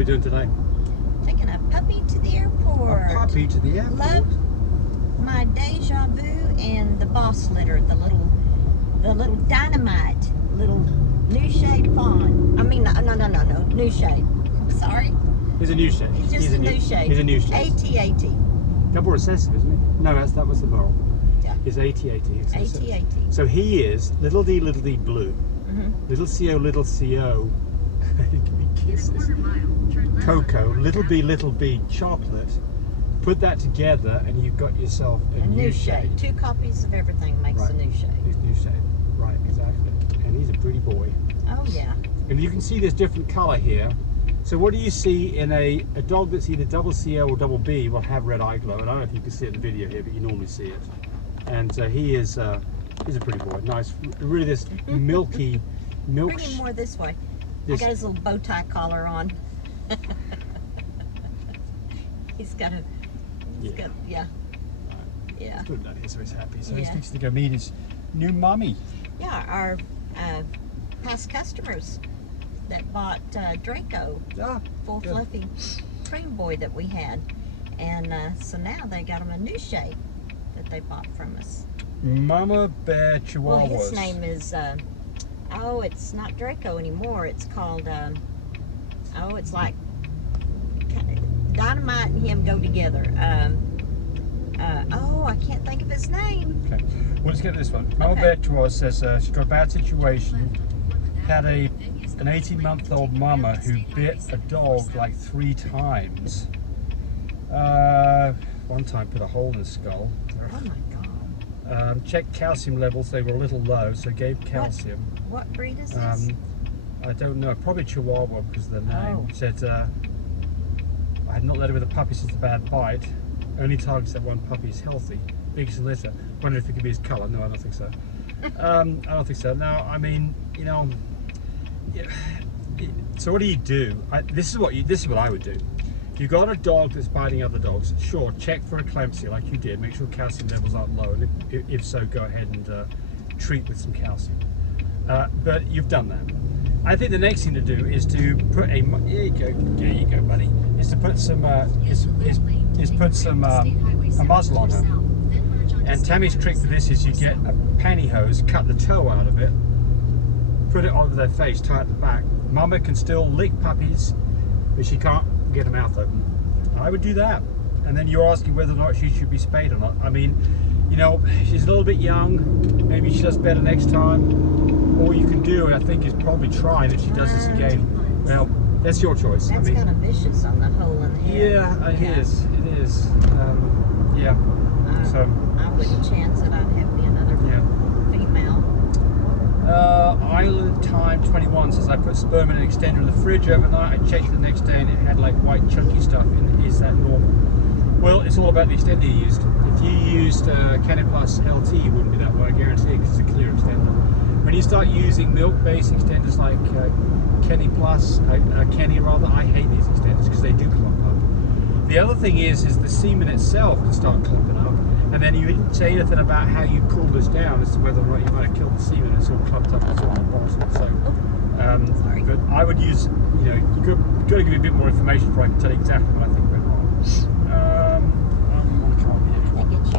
we doing today? Taking a puppy to the airport. A puppy to the airport? Love my Deja Vu and the boss litter, the little dynamite, little new shade fawn. I mean, no, new shade. Sorry. He's a new shade. He's just a new shade. He's a new shade. AT-AT. Double recessive, isn't he? No, that was the moral. Yeah. He's AT-AT. AT-AT. So he is little d blue, little co, he can be kisses, cocoa, little b chocolate. Put that together and you've got yourself a new shade. 2 copies of everything makes a new shade. He's new shade. Right, exactly. And he's a pretty boy. Oh yeah. And you can see this different color here. So what do you see in a dog that's either double CO or double B will have red eye glow? And I don't know if you can see it in the video here, but you normally see it. And he's a pretty boy. Nice, really this milky milk. Bring him more this way. I got his little bow tie collar on. He's got a, yeah. Good down here, so he's happy. So he needs to go meet his new mummy. Yeah, our past customers that bought Draco, full fluffy cream boy that we had, and so now they got him a new shade that they bought from us. Mama Bear Chihuahuas. Well, his name is it's not Draco anymore. It's called it's like Dynamite and him go together. I can't think of his name. Okay, well, let's get this one. Mama Bear Chihuahua says she got a bad situation. Had an 18-month-old mama who bit a dog like 3 times. One time put a hole in his skull. Oh my God. Checked calcium levels, they were a little low, so gave calcium. What breed is this? I don't know, probably Chihuahua because of the name. Said, I had not let her with a puppy since the bad bite. Only targets that one puppy is healthy. Biggest litter. Wonder if it could be his colour. No, I don't think so. I don't think so. Now, I mean, you know, so what do you do? This is what I would do. If you've got a dog that's biting other dogs, sure, check for eclampsia like you did. Make sure calcium levels aren't low, and if so, go ahead and treat with some calcium. But you've done that. I think the next thing to do is to put a there you go, buddy. Is to put some a muzzle on her. And Tammy's trick for this is you get a pantyhose, cut the toe out of it, put it over their face, tie it at the back. Mama can still lick puppies, but she can't get a mouth open. I would do that. And then you're asking whether or not she should be spayed or not. I mean, you know, she's a little bit young. Maybe she does better next time. All you can do, I think, is probably try, and if she does this again, well, that's your choice. That's kind of vicious on that hole in the head. Yeah, it is. It is. Yeah. So I wouldn't chance it. I'd have me another female. Island Time 21 says I put sperm in an extender in the fridge overnight. I checked it the next day and it had like white chunky stuff in it. Is that normal? Well, it's all about the extender you used. If you used Caniplus LT, it wouldn't be that way, I guarantee, because it's a clear extender. When you start using milk-based extenders like Kenny, I hate these extenders because they do clump up. The other thing is the semen itself can start clumping up, and then you didn't say anything about how you cool this down as to whether or not you might have killed the semen. It's all clumped up, it's all on the bottom. So, but I would use, you know, you've got to give me a bit more information before I can tell you exactly what I think went wrong. They get you to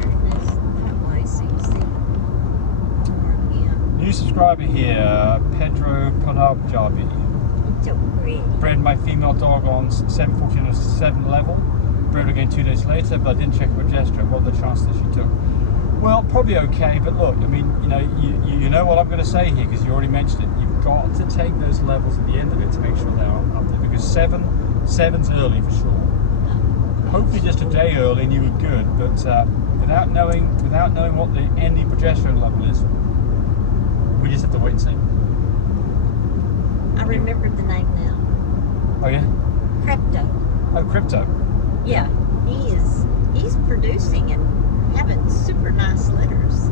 turn this that way so you see. New subscriber here, Pedro Panabjabi. So pretty. Bred my female dog on 7/14/7 level. Bred again 2 days later, but I didn't check her progesterone. What are the chances that she took? Well, probably okay, but look, I mean, you know what I'm going to say here, because you already mentioned it. You've got to take those levels at the end of it to make sure they're up there, because seven's early for sure. Hopefully just a day early and you were good, but without knowing what the ending progesterone level is, we just have to wait and see. I remembered the name now. Oh yeah? Crypto. Oh, Crypto. Yeah, he's producing and having super nice litters.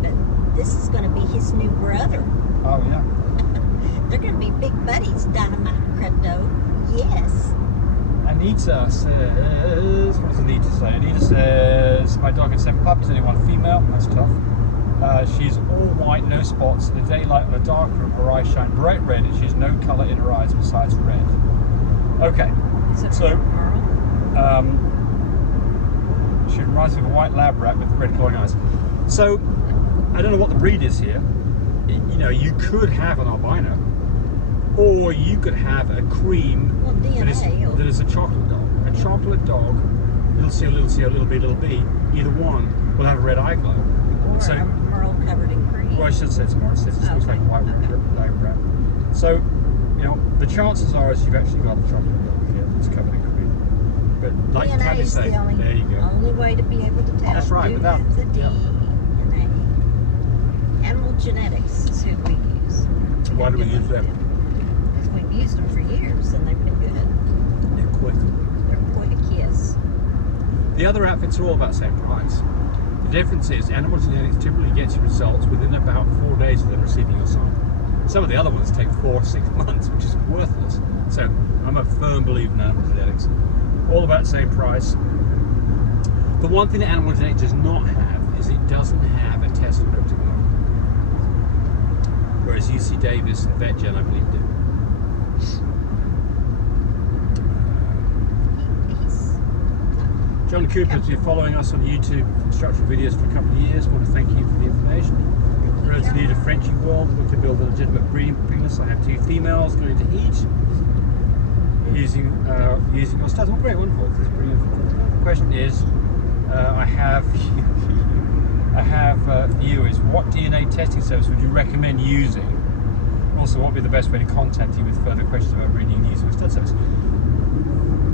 But this is going to be his new brother. Oh yeah. They're going to be big buddies, Dynamite and Crypto. Yes. Anita says, what does Anita say? Anita says, my dog had 7 puppies, only 1 female. That's tough. She's all white, no spots. In the daylight on a dark room, her eyes shine bright red, and she has no colour in her eyes besides red. Okay, so she reminds me of a white lab rat with red glowing eyes. So I don't know what the breed is here. You know, you could have an albino, or you could have a cream that is a chocolate dog. A chocolate dog, little C, little C, little B, little B. Either one will have a red eye glow. Or so, a merle covered in cream. Well, I should say it's more. It looks like white rat. So, you know, the chances are is you've actually got a chocolate dog here that's covered in cream. But like Tabby said, there you go. Only way to be able to tell. That's right. Without the DNA. Animal genetics is who we use. Why do we use them? Because we've used them for years and they've been good. They're quick. They're quick, yes. The other outfits are all about the same price. The difference is animal genetics typically gets you results within about 4 days of them receiving your sample. Some of the other ones take 4 or 6 months, which is worthless. So I'm a firm believer in animal genetics. All about the same price. The one thing that animal genetics does not have is it doesn't have a test encrypted model. Whereas UC Davis and VetGen, I believe, do. John Cooper has been following us on YouTube instructional videos for a couple of years. I want to thank you for the information. Relatively new to Frenchie world, we can build a legitimate breeding populace. I have 2 females going to each. Using your stuff. Oh, great, wonderful. This is brilliant. The question is, I have for you is, what DNA testing service would you recommend using? Also, what would be the best way to contact you with further questions about breeding and using your stud service?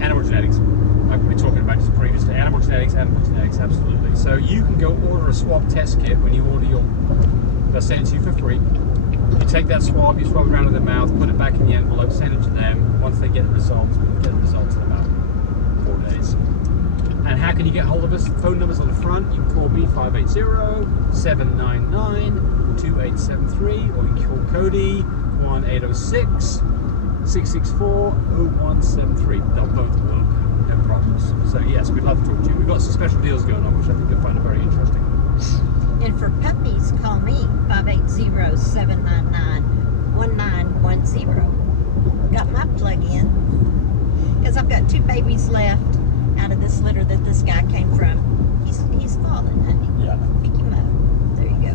Animal genetics. Like we were talking about just previously. Animal genetics, absolutely. So you can go order a swab test kit when you order your. They'll send it to you for free. You take that swab, you swab it around in their mouth, put it back in the envelope, send it to them. Once they get the results, we'll get the results in about 4 days. And how can you get hold of us? Phone numbers on the front. You can call me 580-799-2873, or you can call Cody 1-806-664-0173. They'll both work, no problems. So yes, we'd love to talk to you. We've got some special deals going on, which I think you'll find very interesting. And for puppies, call me 580-799-1910. Got my plug in, because I've got 2 babies left out of this litter that this guy came from. He's fallen, honey. Yeah. Pick him up. There you go.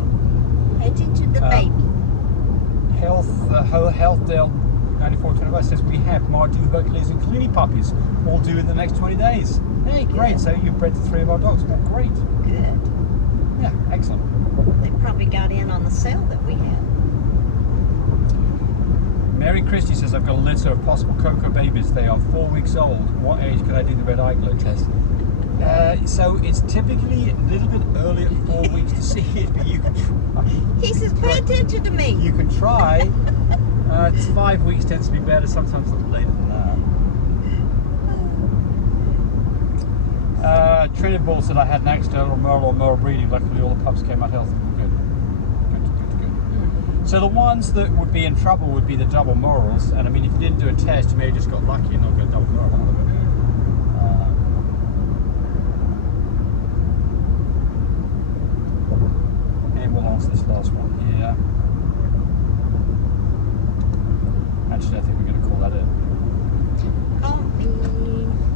Pay attention to the baby. Healthdale 9425 says we have Mardu, Hercules, and Clooney puppies all due in the next 20 days. Hey, great. So you've bred 3 of our dogs. Well, great. Good. Yeah, excellent. They probably got in on the sale that we had. Mary Christie says, I've got a litter of possible cocoa babies. They are 4 weeks old. What age could I do the red eye glow test? So it's typically a little bit early at 4 weeks to see it, but you can try. He says, pay attention to me. You can try. 5 weeks tends to be better, sometimes a little later than that. Trinidad Ball said I had an accidental merle or merle breeding. Luckily all the pups came out healthy. Good. So the ones that would be in trouble would be the double merles, and I mean if you didn't do a test you may have just got lucky and not got a double merle out of it. And we'll answer this last one here. Actually I think we're going to call that it. Call me.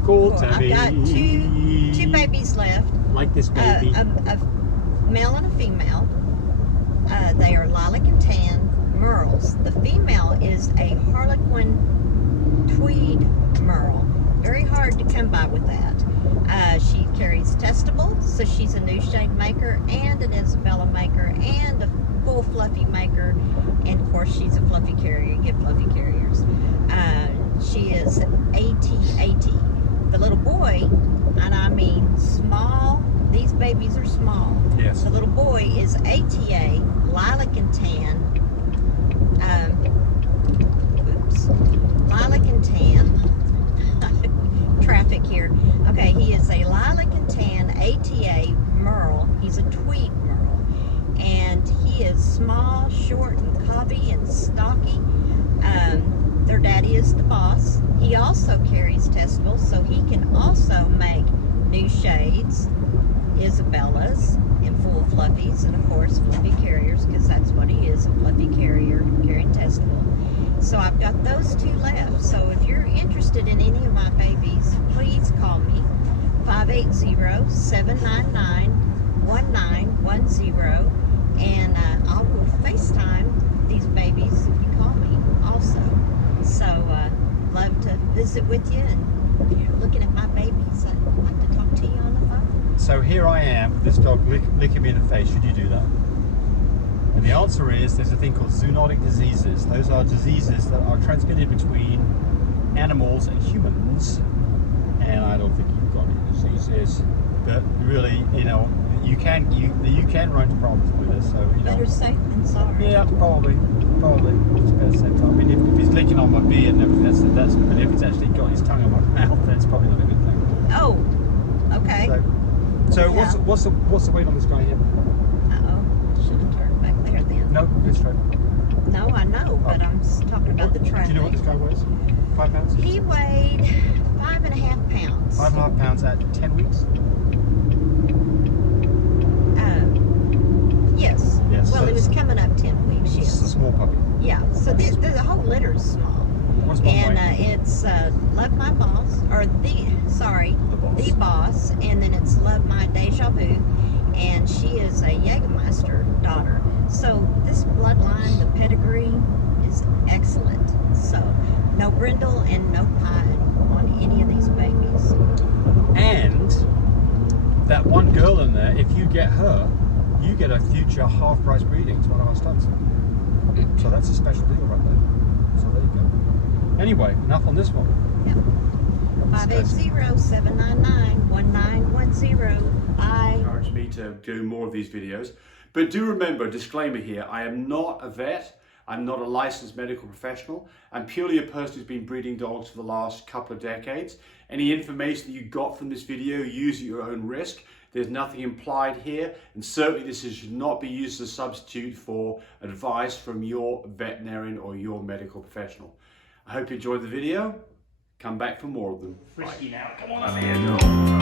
Call Tabby. I've got two babies left. Like this baby. A male and a female. They are lilac and tan merles. The female is a harlequin tweed merle. Very hard to come by with that. She carries testables, so she's a new shade maker and an Isabella maker and a full fluffy maker, and of course she's a fluffy carrier. You get fluffy carriers. She is AT. The little boy, and I mean small, these babies are small. Yes. The little boy is ATA, lilac and tan. Lilac and tan. Traffic here. Okay, he is a lilac and tan ATA merle. He's a tweed merle. And he is small, short, and cobby and stocky. Their daddy is the boss. He also carries testicles, so he can also make new shades, Isabellas, and full fluffies, and of course fluffy carriers, because that's what he is, a fluffy carrier, carrying testicle. So I've got those 2 left. So if you're interested in any of my babies, please call me 580-799-1910, and I will FaceTime these babies if you call me also. So love to visit with you, and if you're looking at my babies, I'd like to talk to you on the phone. So here I am, this dog licking me in the face. Should you do that? And the answer is there's a thing called zoonotic diseases. Those are diseases that are transmitted between animals and humans. And I don't think you've got any diseases, but really, you know, you can run into problems with this. So you know, Better safe than sorry. yeah, probably. It's better safe. I mean, if he's licking on my beard and everything, that's. But if he's actually got his tongue in my mouth, that's probably not a good thing. Oh, okay. So Yeah. what's the weight on this guy here? Uh-oh, should have turned back there then. No, go straight. No, I know, but I'm talking about the Do traffic. you know what this guy weighs? 5 pounds? He weighed 5.5 pounds. 5.5 pounds at 10 weeks? Yes. Yes, Well, so it was coming up 10 weeks, It's a yes. small puppy. Yeah, so the whole litter is small. What's mom And weight? it's Love My Boss, or the boss, and then it's Love My Deja Vu, and she is a Jägermeister daughter. So this bloodline, the pedigree, is excellent. So no brindle and no pine on any of these babies. And that one girl in there, if you get her, you get a future half-price breeding to one of our studs. So that's a special deal right there. So there you go. Anyway, enough on this one. Yep. 580-799-1910. Bye. Encourage me to do more of these videos. But do remember, disclaimer here, I am not a vet. I'm not a licensed medical professional. I'm purely a person who's been breeding dogs for the last couple of decades. Any information that you got from this video, use at your own risk. There's nothing implied here, and certainly this should not be used as a substitute for advice from your veterinarian or your medical professional. I hope you enjoyed the video. Come back for more of them. Frisky now, come on up here, girl.